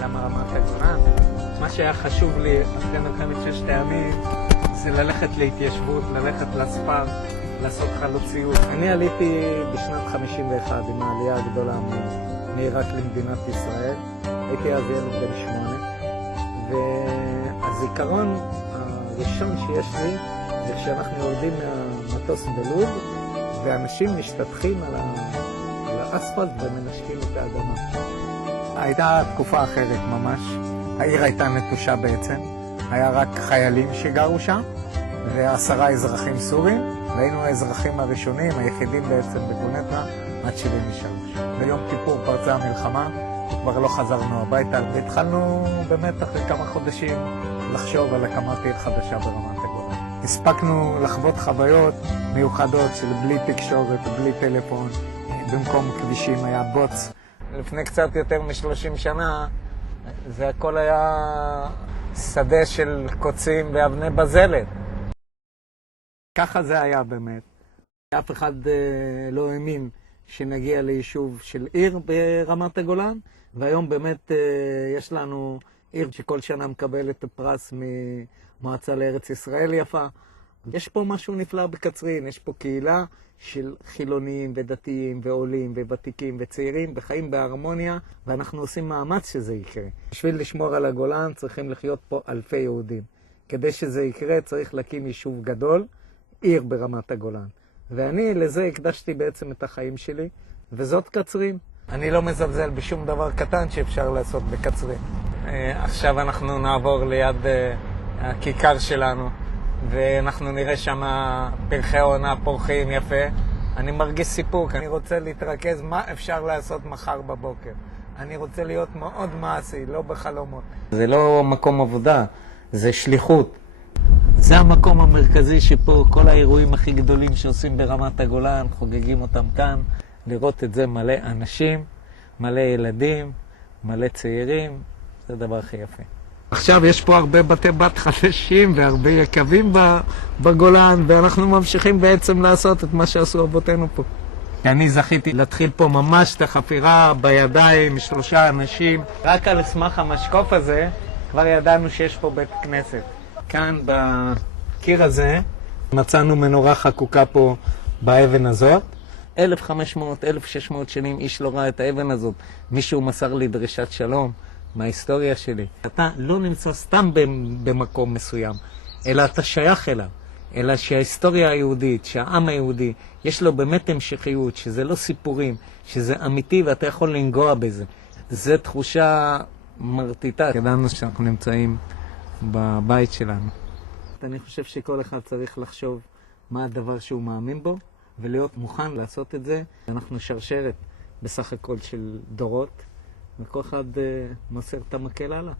למה רמת הגולן? מה שהיה חשוב לי אחרי מלחמת ששת הימים זה ללכת להתיישבות, ללכת לספר, לעשות חלוציות. אני עליתי בשנת 51 עם העלייה הגדולה מעיראק למדינת ישראל. הייתי אז ילד בן 8, והזיכרון הראשון שיש לי זה כשאנחנו יורדים מהמטוס בלוב ואנשים משתטחים על האספלט ומנשקים את האדמה. הייתה תקופה אחרת ממש. העיר הייתה נטושה בעצם. היה רק חיילים שגרו שם ו10 אזרחים סורים, והיינו האזרחים הראשונים, היחידים בעצם בגונטרה עד 73. ביום כיפור פרצה המלחמה, כבר לא חזרנו הביתה, והתחלנו באמת אחרי כמה חודשים לחשוב על הקמת עיר חדשה ברמת הגולן. הספקנו לחוות חוויות מיוחדות של בלי תקשורת ובלי טלפון, במקום כבישים היה בוץ. לפני קצת יותר מ-30 שנה זה הכל היה שדה של קוצים ואבני בזלת. ככה זה היה באמת. אף אחד לא האמין שנגיע ליישוב של עיר ברמת הגולן, והיום באמת יש לנו עיר שכל שנה מקבלת פרס ממועצה לארץ ישראל יפה. יש פה משהו נפלא בקצרין, יש פה קהילה של חילונים ודתיים ועולים וותיקים וצעירים בחיים בהרמוניה, ואנחנו עושים מאמץ שזה יקרה. בשביל לשמור על הגולן צריכים לחיות פה אלפי יהודים. כדי שזה יקרה צריך להקים יישוב גדול, עיר ברמת הגולן. ואני לזה הקדשתי בעצם את החיים שלי, וזאת קצרין. אני לא מזלזל בשום דבר קטן שאפשר לעשות בקצרין. עכשיו אנחנו נעבור ליד הכיכר שלנו, ואנחנו נראה שם פרחי עונה פורחים יפה. אני מרגיש סיפוק, אני רוצה להתרכז מה אפשר לעשות מחר בבוקר. אני רוצה להיות מאוד מעשי, לא בחלומות. זה לא מקום עבודה, זה שליחות. זה המקום המרכזי שפה כל האירועים הכי גדולים שעושים ברמת הגולן, חוגגים אותם כאן. לראות את זה מלא אנשים, מלא ילדים, מלא צעירים, זה הדבר הכי יפה. עכשיו יש פה הרבה בתי בת חדשים והרבה יקבים בגולן, ואנחנו ממשיכים בעצם לעשות את מה שעשו אבותינו פה. אני זכיתי להתחיל פה ממש את החפירה בידיים, 3 אנשים. רק על סמך המשקוף הזה כבר ידענו שיש פה בית כנסת. כאן בקיר הזה מצאנו מנורה חקוקה פה באבן הזאת. 1500-1600 שנים איש לא ראה את האבן הזאת. מישהו מסר לי דרישת שלום מההיסטוריה שלי. אתה לא נמצא סתם במקום מסוים, אלא אתה שייך אליו. אלא שההיסטוריה היהודית, שהעם היהודי, יש לו באמת המשכיות, שזה לא סיפורים, שזה אמיתי ואתה יכול לנגוע בזה. זו תחושה מרטיטה. ידענו שאנחנו נמצאים בבית שלנו. אני חושב שכל אחד צריך לחשוב מה הדבר שהוא מאמין בו, ולהיות מוכן לעשות את זה. אנחנו שרשרת בסך הכל של דורות, וכל אחד מוסר את המקל הלאה.